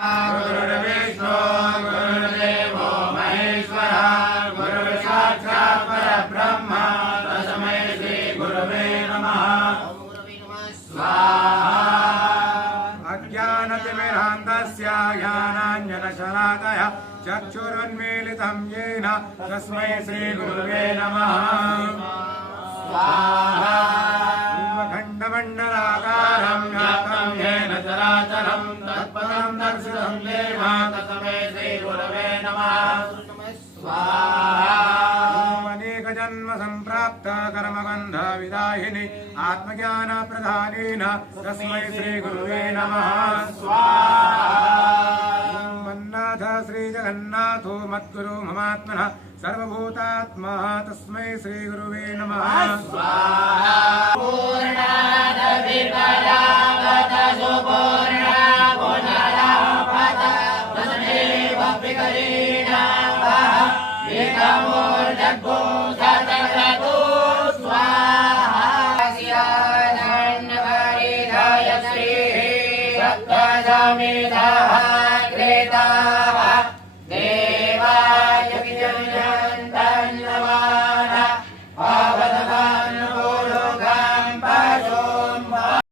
गुरुर्विष्णु गुरुर्देवो महेश्वरः गुरुर्साक्षात् परब्रह्म तस्मै श्री गुरवे नमः। स्वाहा। अज्ञानतिमिरान्धस्य ज्ञानाञ्जनशलाकया चक्षुरुन्मीलितं येन तस्मै श्री गुरवे नमः। स्वाहा। खण्डमण्डलाकारं व्याप्तं येन चराचरं तत्पदं दर्शितं देव तस्मै श्री गुरवे नमः। स्वाहा। अनेकजन्म सम्प्राप्त कर्मबन्ध विदायिनि आत्मज्ञानप्रदानेन तस्मै श्री गुरवे नमः। स्वाहा। मन्नाथ श्री जगन्नाथो मद्गुरो ममात्मनः सर्वभूतात्मा तस्मै श्री गुरवे नमः। स्वाहा। पूर्णादविपरागत सुपूर्णा पुनरापत तस्मैव विकरीणावः एकमूर्धगो सतततो स्वाहा। स्यादन्नवरिधाय श्रीः सप्तसमिधः कृताः देवाय